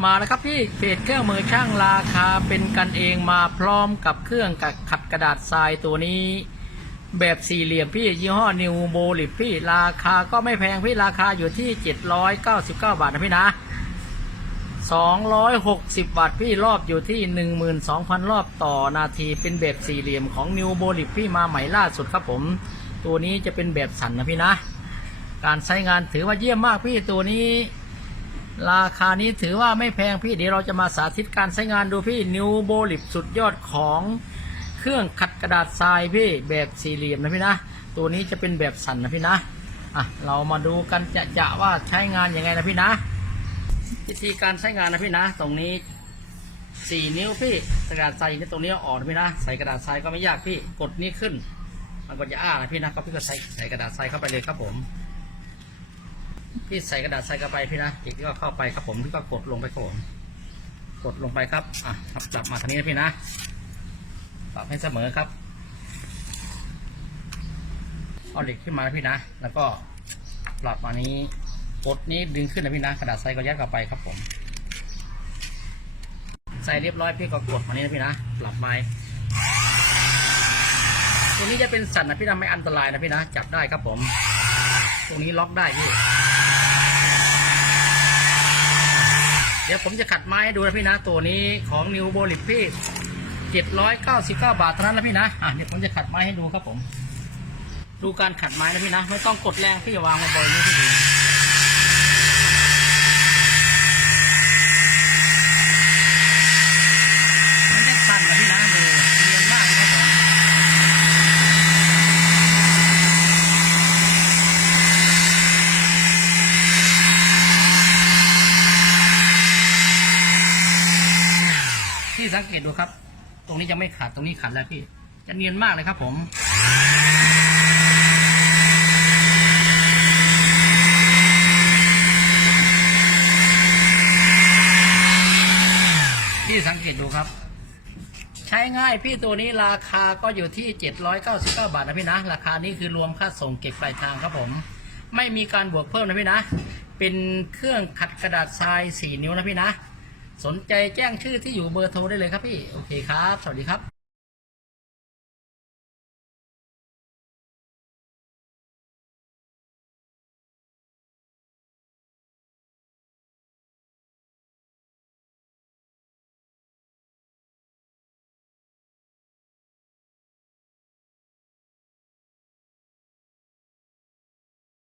มาแล้วครับพี่เพจเครื่องมือช่างราคาเป็นกันเองมาพร้อมกับเครื่องกัดขัดกระดาษทรายตัวนี้ แบบสี่เหลี่ยมพี่ยี่ห้อนิวโบลิปพี่ ราคาก็ไม่แพงพี่ราคาอยู่ที่ 799 บาทนะพี่นะ 260วัตต์พี่รอบอยู่ที่ 12,000 รอบต่อนาทีเป็นแบบสี่เหลี่ยมของนิวโบลิปพี่มาใหม่ล่าสุดครับผม ตัวนี้จะเป็นแบบสั่นนะพี่นะ การใช้งานถือว่าเยี่ยมมากพี่ตัวนี้ ราคานี้ถือว่าไม่แพงพี่เดี๋ยวเราจะมาสาธิตการใช้งานดูพี่นิวโบลิปสุดยอดของเครื่องขัดกระดาษทรายพี่แบบสี่เหลี่ยมนะพี่นะ ตัวนี้จะเป็นแบบสั่นนะพี่นะอะเรามาดูกันจะจะว่าใช้งานยังไงนะพี่นะ วิธีการใช้งานนะพี่นะ ตรงนี้สี่นิ้วพี่กระดาษทรายนี่ตรงนี้อาออกนะพี่นะใส่กระดาษทรายก็ไม่ยากพี่กดนี้ขึ้น มันก็จะอ้านะพี่นะก็พี่ก็ใส่ใส่กระดาษทรายเข้าไปเลยครับผม พี่ใส่กระดาษทรายเข้าไปพี่นะอีกที่ก็เข้าไปครับผมพี่ก็กดลงไปครับผมกดลงไปครับอะครับจับมาทางนี้นะพี่นะปรับให้เสมอครับเอาเหล็กขึ้นมานะพี่นะ แล้วก็ปรับมานี้กดนี้ดึงขึ้นนะพี่นะกระดาษทรายก็ยัดเข้าไปครับผมใส่เรียบร้อยพี่ก็กดมานี้นะพี่นะปรับไม้ตัวนี้จะเป็นสันนะพี่นะไม่อันตรายนะพี่นะจับได้ครับผม ตรงนี้ล็อกได้พี่ เดี๋ยวผมจะขัดไม้ให้ดูนะพี่นะ ตัวนี้ของนิวโบลิปพี่เจ็ดร้อยเก้าสิบเก้าบาทเท่านั้นนะพี่นะ อะเดี๋ยวผมจะขัดไม้ให้ดูครับผม ดูการขัดไม้นะพี่นะ ไม่ต้องกดแรงพี่วางไว้บนนี้พี่ดูมันจะสั่นนะพี่นะมันเนียนมากครับผม พี่สังเกตดูครับ ตรงนี้จะไม่ขาดตรงนี้ขาดแล้วพี่ จะเนียนมากเลยครับผมพี่สังเกตดูครับ ใช้ง่ายพี่ตัวนี้ราคาก็อยู่ที่ 799 บาทนะพี่นะ ราคานี้คือรวมค่าส่งเก็บปลายทางครับผม ไม่มีการบวกเพิ่มนะพี่นะ เป็นเครื่องขัดกระดาษทราย 4 นิ้วนะพี่นะ สนใจแจ้งชื่อที่อยู่เบอร์โทรได้เลยครับพี่ โอเคครับ สวัสดีครับ